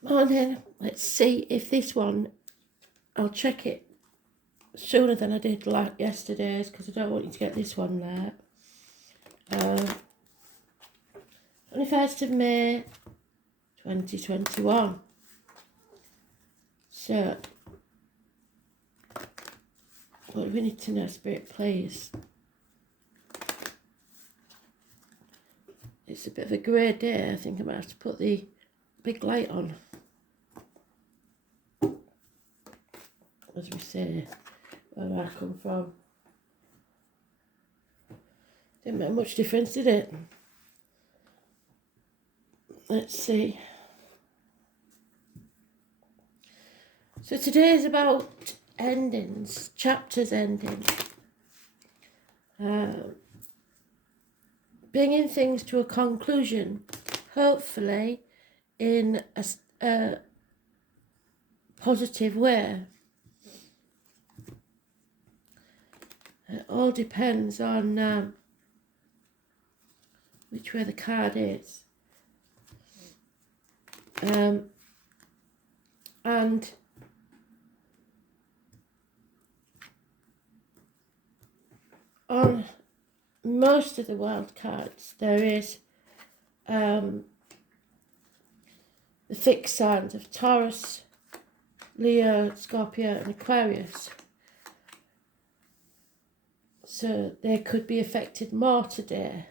Morning. Let's see if this one, I'll check it sooner than I did like yesterday's because I don't want you to get this one there. 21st of May 2021. So, what do we need to know, Spirit, please? It's a bit of a grey day. I think I might have to put the big light on. As we say, where I come from. Didn't make much difference, did it? Let's see. So today is about endings, chapters ending. Bringing things to a conclusion, hopefully in a positive way. It all depends on which way the card is. And on most of the wild cards, there is the fixed signs of Taurus, Leo, Scorpio and Aquarius. So they could be affected more today.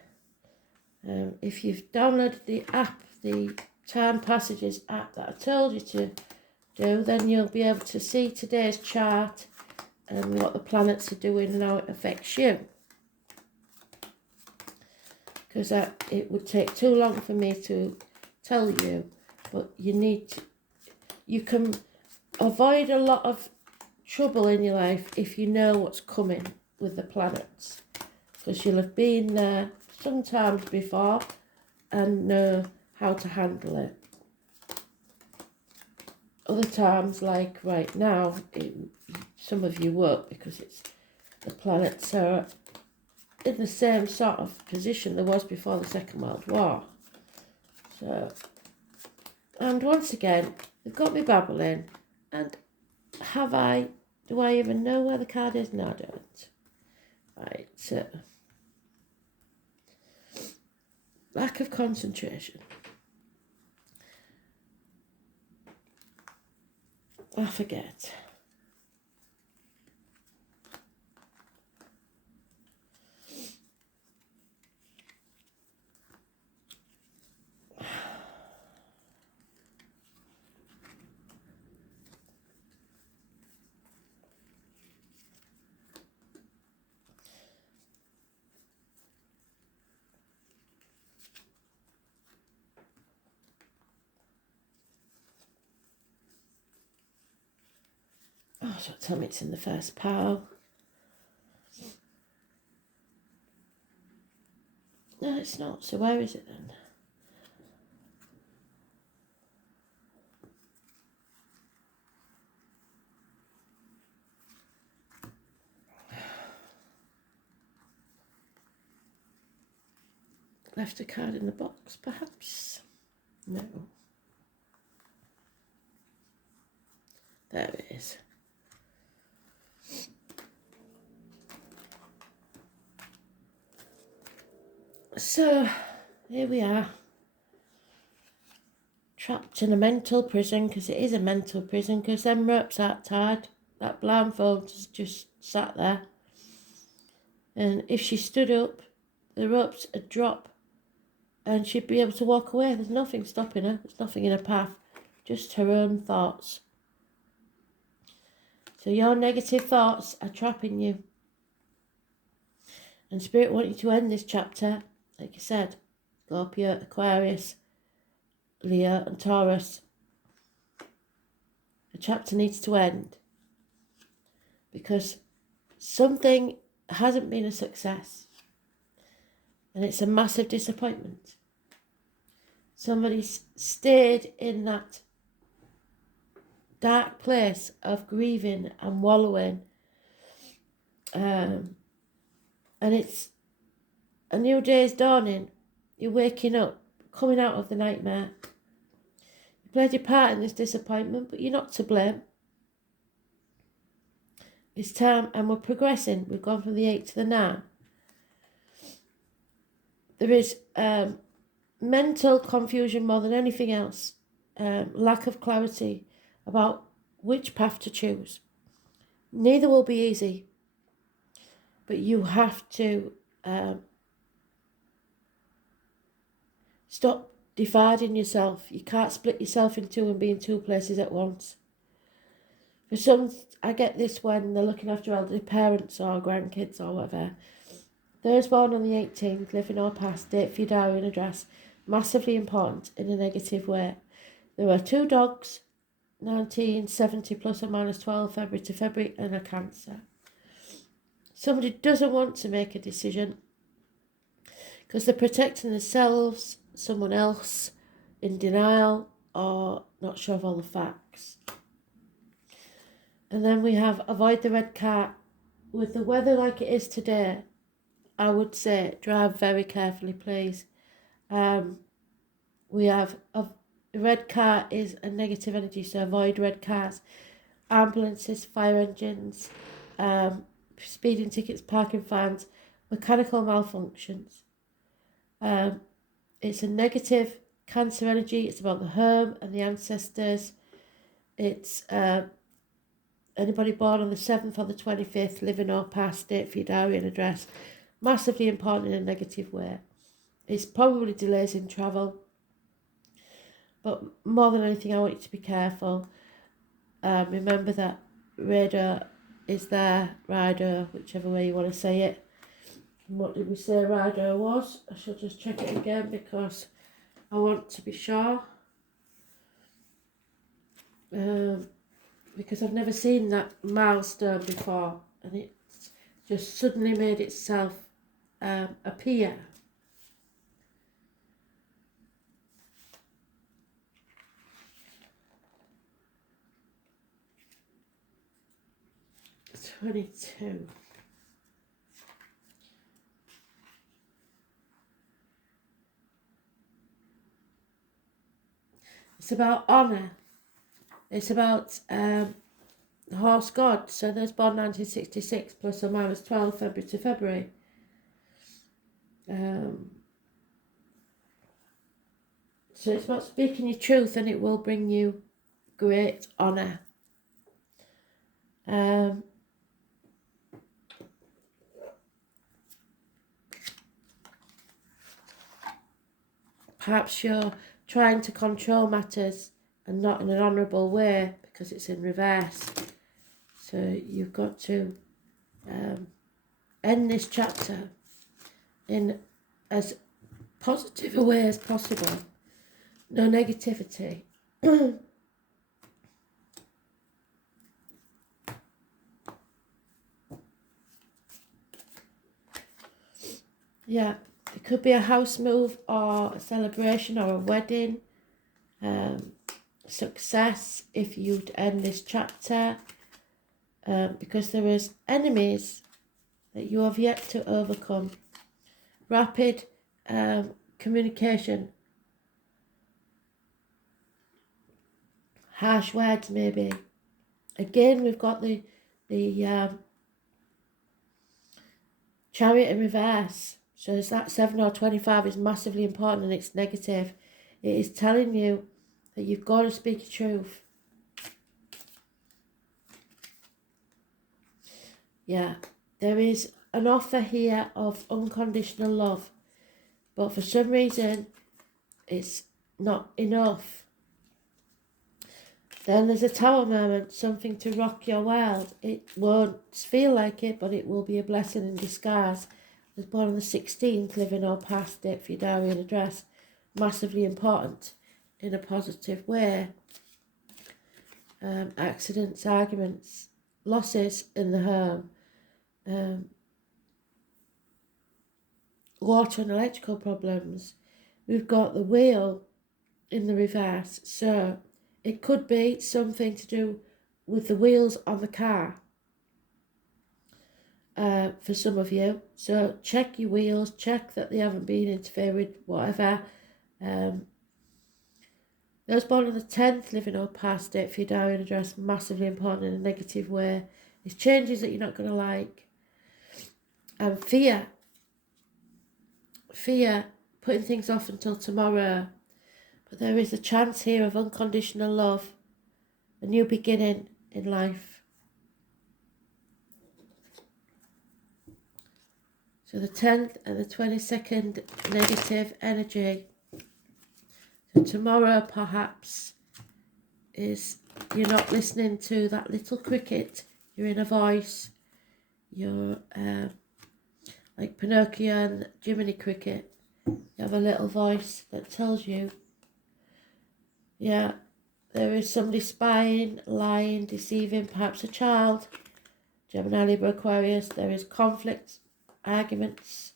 If you've downloaded the app, the Time Passages app that I told you to do, then you'll be able to see today's chart and what the planets are doing and how it affects you. Because it would take too long for me to tell you, but you can avoid a lot of trouble in your life if you know what's coming with the planets, because you'll have been there sometimes before and know how to handle it. Other times, like right now, some of you won't, because the planets are in the same sort of position there was before the Second World War. So, and once again, they've got me babbling, and do I even know where the card is? No, I don't. Right, so, lack of concentration. I forget. Oh, so tell me it's in the first pile. No, it's not. So where is it then? Left a card in the box, perhaps? No. There it is. So, here we are. Trapped in a mental prison, because it is a mental prison, because them ropes aren't tied. That blindfold is just sat there. And if she stood up, the ropes would drop and she'd be able to walk away. There's nothing stopping her. There's nothing in her path. Just her own thoughts. So your negative thoughts are trapping you. And Spirit want you to end this chapter, like I said, Scorpio, Aquarius, Leo and Taurus. The chapter needs to end because something hasn't been a success and it's a massive disappointment. Somebody stayed in that dark place of grieving and wallowing, and it's a new day is dawning. You're waking up, coming out of the nightmare. You played your part in this disappointment, but you're not to blame. It's time, and we're progressing. We've gone from the 8 to the 9. There is mental confusion more than anything else. Lack of clarity about which path to choose. Neither will be easy, but you have to stop dividing yourself. You can't split yourself in two and be in two places at once. For some, I get this when they're looking after elderly parents or grandkids or whatever. Those born on the 18th, living or past, date for your diary and address, massively important in a negative way. There were 2 dogs, 1970 plus or minus 12 February to February, and a Cancer. Somebody doesn't want to make a decision because they're protecting themselves, someone else, in denial, or not sure of all the facts. And then we have avoid the red car. With the weather like it is today, I would say drive very carefully, please. We have a red car is a negative energy, so avoid red cars. Ambulances, fire engines, speeding tickets, parking fines, mechanical malfunctions. It's a negative Cancer energy. It's about the home and the ancestors. It's anybody born on the 7th or the 25th, living or past, date for your diary and address. Massively important in a negative way. It's probably delays in travel. But more than anything, I want you to be careful. Remember that radar is there, rider, whichever way you want to say it. And what did we say rider was? I shall just check it again because I want to be sure. Because I've never seen that milestone before, and it's just suddenly made itself appear. It's 22. It's about honour. It's about the horse god. So those born 1966 plus or minus 12 February to February. So it's about speaking your truth, and it will bring you great honour. Perhaps you're trying to control matters and not in an honourable way because it's in reverse. So you've got to end this chapter in as positive a way as possible. No negativity. Yeah, it could be a house move or a celebration or a wedding. Success if you'd end this chapter, because there is enemies that you have yet to overcome. Rapid communication. Harsh words maybe. Again, we've got the Chariot in reverse. So it's that 7 or 25 is massively important, and it's negative. It is telling you that you've got to speak your truth. Yeah, there is an offer here of unconditional love, but for some reason it's not enough. Then there's a Tower moment, something to rock your world. It won't feel like it, but it will be a blessing in disguise. I was born on the 16th, living or past, date for your diary and address. Massively important in a positive way. Accidents, arguments, losses in the home. Water and electrical problems. We've got the wheel in the reverse, so it could be something to do with the wheels on the car for some of you. So check your wheels, check that they haven't been interfered with, whatever. Those born on the 10th, living or past date for your diary and address, massively important in a negative way. It's changes that you're not going to like. And fear, putting things off until tomorrow. But there is a chance here of unconditional love, a new beginning in life. So the 10th and the 22nd, negative energy. So tomorrow perhaps is you're not listening to that little cricket, your inner voice, your like Pinocchio and Jiminy Cricket. You have a little voice that tells you, yeah, there is somebody spying, lying, deceiving, perhaps a child. Gemini, Libra, Aquarius, there is conflict, arguments,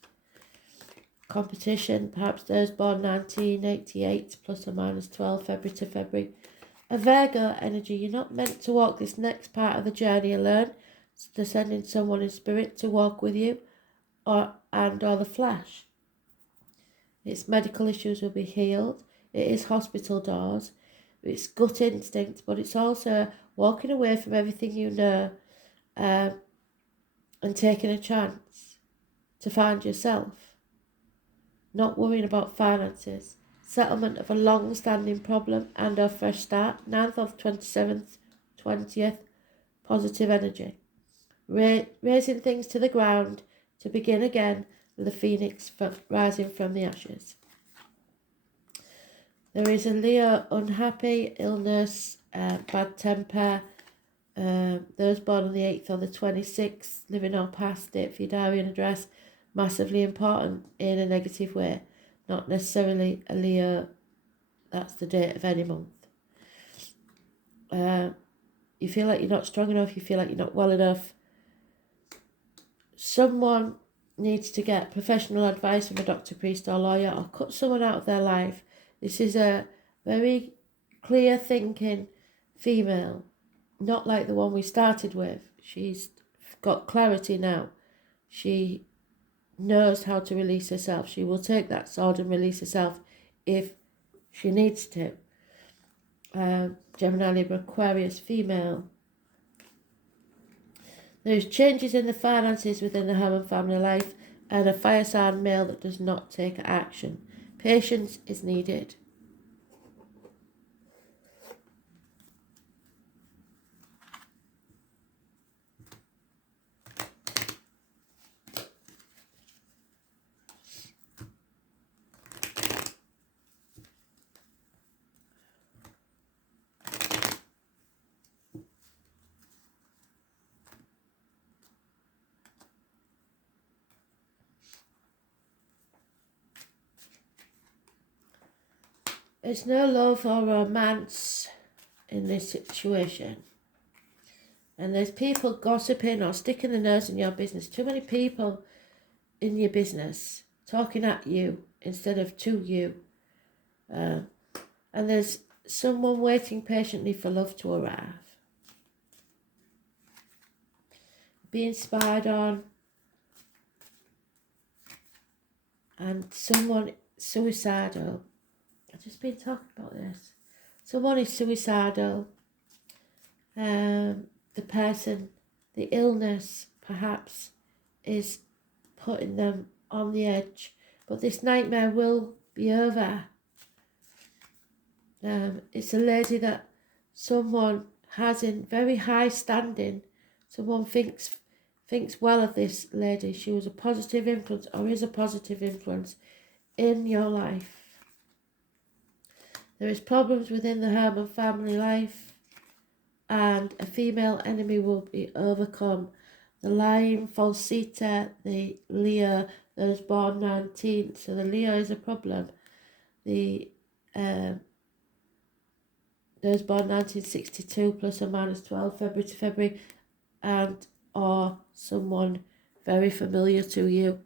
competition, perhaps those born 1988 plus or minus 12 February to February. A Virgo energy, you're not meant to walk this next part of the journey alone. They're sending someone in spirit to walk with you or the flesh. Its medical issues will be healed. It is hospital doors. It's gut instinct, but it's also walking away from everything you know and taking a chance to find yourself. Not worrying about finances. Settlement of a long-standing problem and a fresh start. 9th of 27th, 20th, positive energy. Raising things to the ground to begin again with a phoenix rising from the ashes. There is a Leo, unhappy, illness, bad temper. Those born on the 8th or the 26th, living or past date for your diary and address, massively important in a negative way. Not necessarily a Leo, that's the date of any month. You feel like you're not strong enough, you feel like you're not well enough. Someone needs to get professional advice from a doctor, priest or lawyer, or cut someone out of their life. This is a very clear thinking female, not like the one we started with. She's got clarity now. She knows how to release herself. She will take that sword and release herself if she needs to. Gemini, Libra, Aquarius, female. There's changes in the finances within the home and family life, and a fire sign male that does not take action. Patience is needed. There's no love or romance in this situation. And there's people gossiping or sticking their nose in your business. Too many people in your business talking at you instead of to you. And there's someone waiting patiently for love to arrive. Being spied on. And someone suicidal. I've just been talking about this. Someone is suicidal. The person, the illness perhaps, is putting them on the edge. But this nightmare will be over. It's a lady that someone has in very high standing. Someone thinks well of this lady. She was a positive influence or is a positive influence in your life. There is problems within the home and family life, and a female enemy will be overcome. The Lion, Falsita, the Leo, those born 19th, so the Leo is a problem. The those born 1962 plus or minus 12 February to February, and or someone very familiar to you.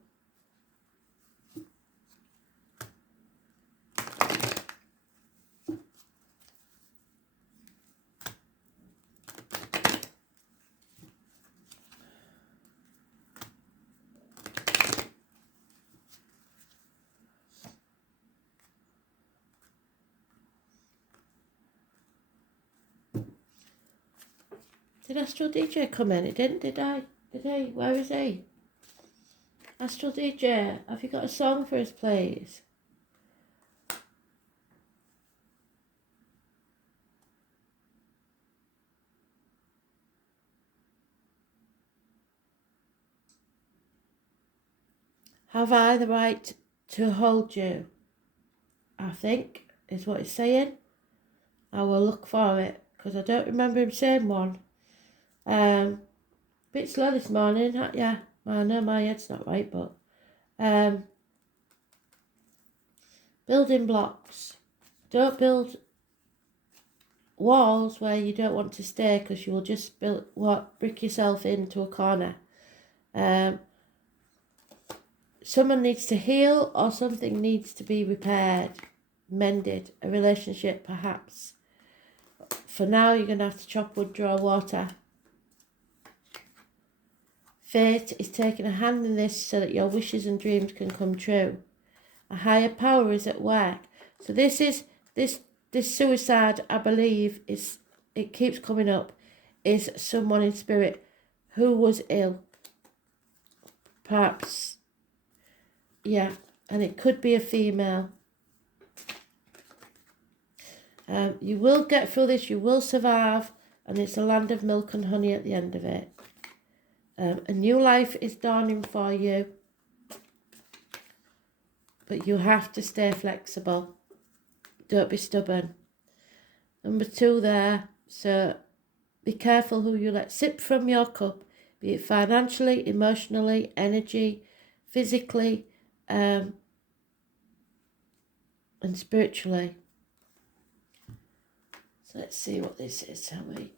Did Astral DJ come in? It didn't, did I? Did he? Where is he? Astral DJ, have you got a song for us, please? Have I the right to hold you? I think is what it's saying. I will look for it because I don't remember him saying one. Bit slow this morning, yeah. I know my head's not right, but building blocks. Don't build walls where you don't want to stay because you will just brick yourself into a corner. Someone needs to heal or something needs to be repaired, mended, a relationship perhaps. For now, you're going to have to chop wood, draw water. Fate is taking a hand in this so that your wishes and dreams can come true. A higher power is at work. So this suicide, I believe, it keeps coming up, is someone in spirit who was ill. Perhaps, yeah, and it could be a female. You will get through this, you will survive, and it's a land of milk and honey at the end of it. A new life is dawning for you, but you have to stay flexible. Don't be stubborn. Number 2 there, so be careful who you let sip from your cup, be it financially, emotionally, energy, physically, and spiritually. So let's see what this is, shall we?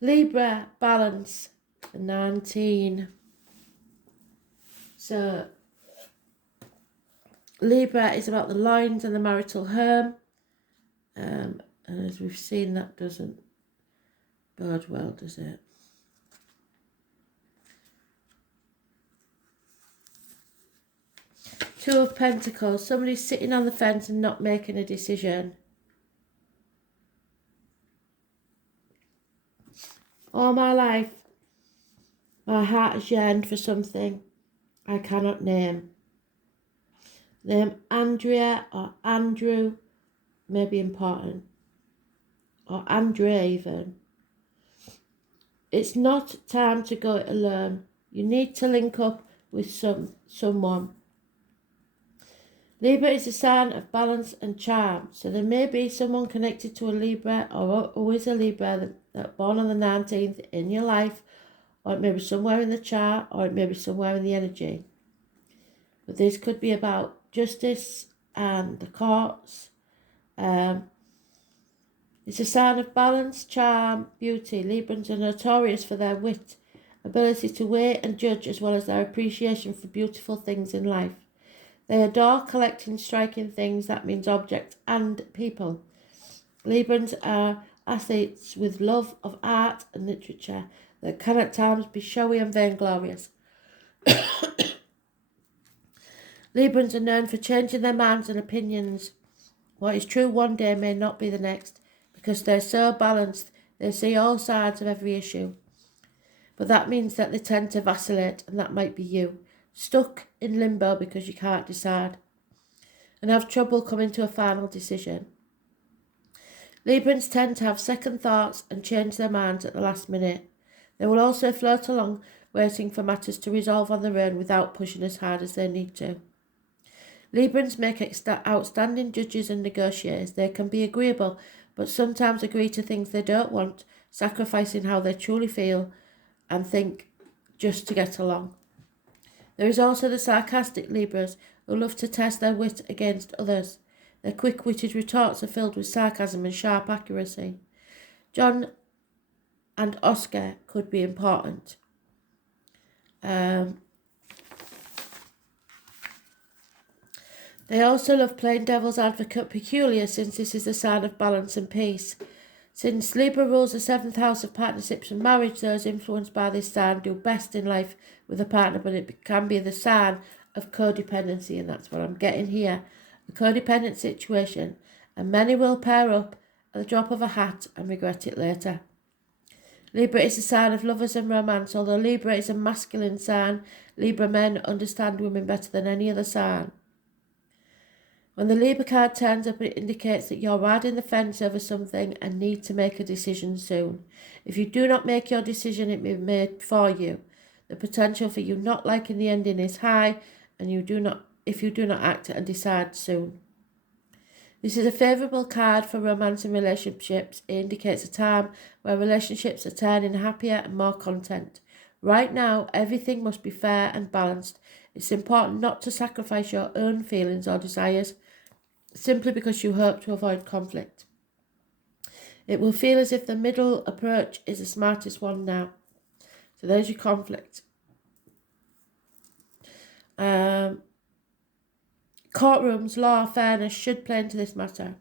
Libra, balance, 19. So Libra is about the loins and the marital home. And as we've seen, that doesn't bode well, does it? Two of Pentacles. Somebody's sitting on the fence and not making a decision. All my life, my heart has yearned for something I cannot name. Name Andrea or Andrew may be important. Or Andrea even. It's not time to go it alone. You need to link up with someone. Libra is a sign of balance and charm. So there may be someone connected to a Libra or who is a Libra that born on the 19th in your life, or it may be somewhere in the chart, or it may be somewhere in the energy. But this could be about justice and the courts. It's a sign of balance, charm, beauty. Librans are notorious for their wit, ability to weigh and judge, as well as their appreciation for beautiful things in life. They adore collecting striking things, that means objects and people. Librans are athletes with love of art and literature that can at times be showy and vainglorious. Librans are known for changing their minds and opinions. What is true one day may not be the next, because they're so balanced, they see all sides of every issue. But that means that they tend to vacillate, and that might be you. Stuck in limbo because you can't decide and have trouble coming to a final decision. Librans tend to have second thoughts and change their minds at the last minute. They will also float along, waiting for matters to resolve on their own without pushing as hard as they need to. Librans make outstanding judges and negotiators. They can be agreeable, but sometimes agree to things they don't want, sacrificing how they truly feel and think just to get along. There is also the sarcastic Libras who love to test their wit against others. Their quick-witted retorts are filled with sarcasm and sharp accuracy. John and Oscar could be important. They also love playing devil's advocate, peculiar since this is a sign of balance and peace. Since Libra rules the 7th house of partnerships and marriage, those influenced by this sign do best in life with a partner, but it can be the sign of codependency, and that's what I'm getting here. A codependent situation, and many will pair up at the drop of a hat and regret it later. Libra is a sign of lovers and romance. Although Libra is a masculine sign, Libra men understand women better than any other sign. When the Libra card turns up, it indicates that you're riding the fence over something and need to make a decision soon. If you do not make your decision, it may be made for you. The potential for you not liking the ending is high, and if you do not act and decide soon. This is a favourable card for romance and relationships. It indicates a time where relationships are turning happier and more content. Right now, everything must be fair and balanced. It's important not to sacrifice your own feelings or desires simply because you hope to avoid conflict. It will feel as if the middle approach is the smartest one now. So there's your conflict. Courtrooms, law, fairness should play into this matter.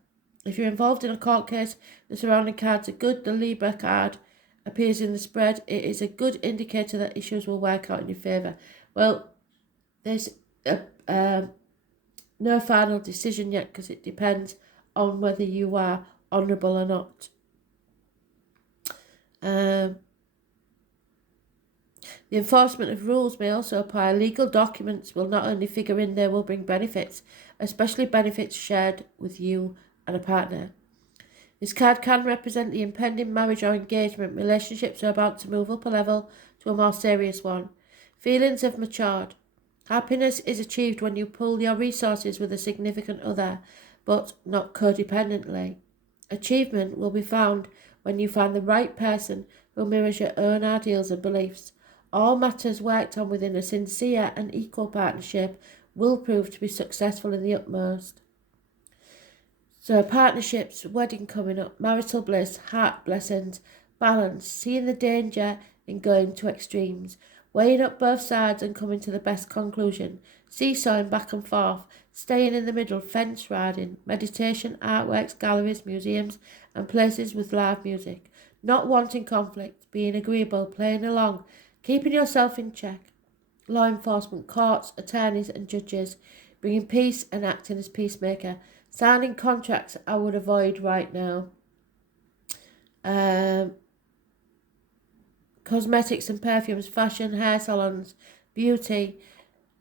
If you're involved in a court case, the surrounding cards are good. The Libra card appears in the spread. It is a good indicator that issues will work out in your favour. Well, there's no final decision yet because it depends on whether you are honourable or not. The enforcement of rules may also apply. Legal documents will not only figure in, they will bring benefits, especially benefits shared with you and a partner. This card can represent the impending marriage or engagement. Relationships are about to move up a level to a more serious one. Feelings have matured. Happiness is achieved when you pool your resources with a significant other, but not codependently. Achievement will be found when you find the right person who mirrors your own ideals and beliefs. All matters worked on within a sincere and equal partnership will prove to be successful in the utmost. So partnerships, wedding coming up, marital bliss, heart blessings, balance, seeing the danger in going to extremes, weighing up both sides and coming to the best conclusion, seesawing back and forth, staying in the middle, fence riding, meditation, artworks, galleries, museums and places with live music, not wanting conflict, being agreeable, playing along, keeping yourself in check, law enforcement, courts, attorneys and judges, bringing peace and acting as peacemaker, signing contracts I would avoid right now. Cosmetics and perfumes, fashion, hair salons, beauty,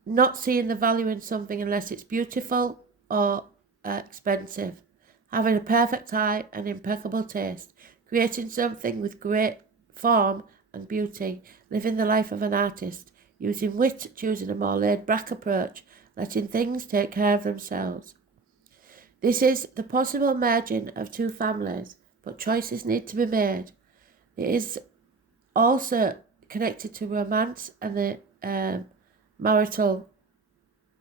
not seeing the value in something unless it's beautiful or expensive, having a perfect eye and impeccable taste, creating something with great form and beauty, living the life of an artist, using wit, choosing a more laid-back approach, letting things take care of themselves. This is the possible merging of two families, but choices need to be made. It is also connected to romance and the marital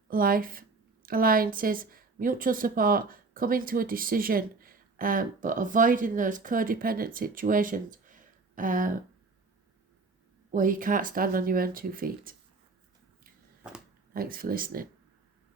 life, alliances, mutual support, coming to a decision, but avoiding those codependent situations where you can't stand on your own 2 feet. Thanks for listening.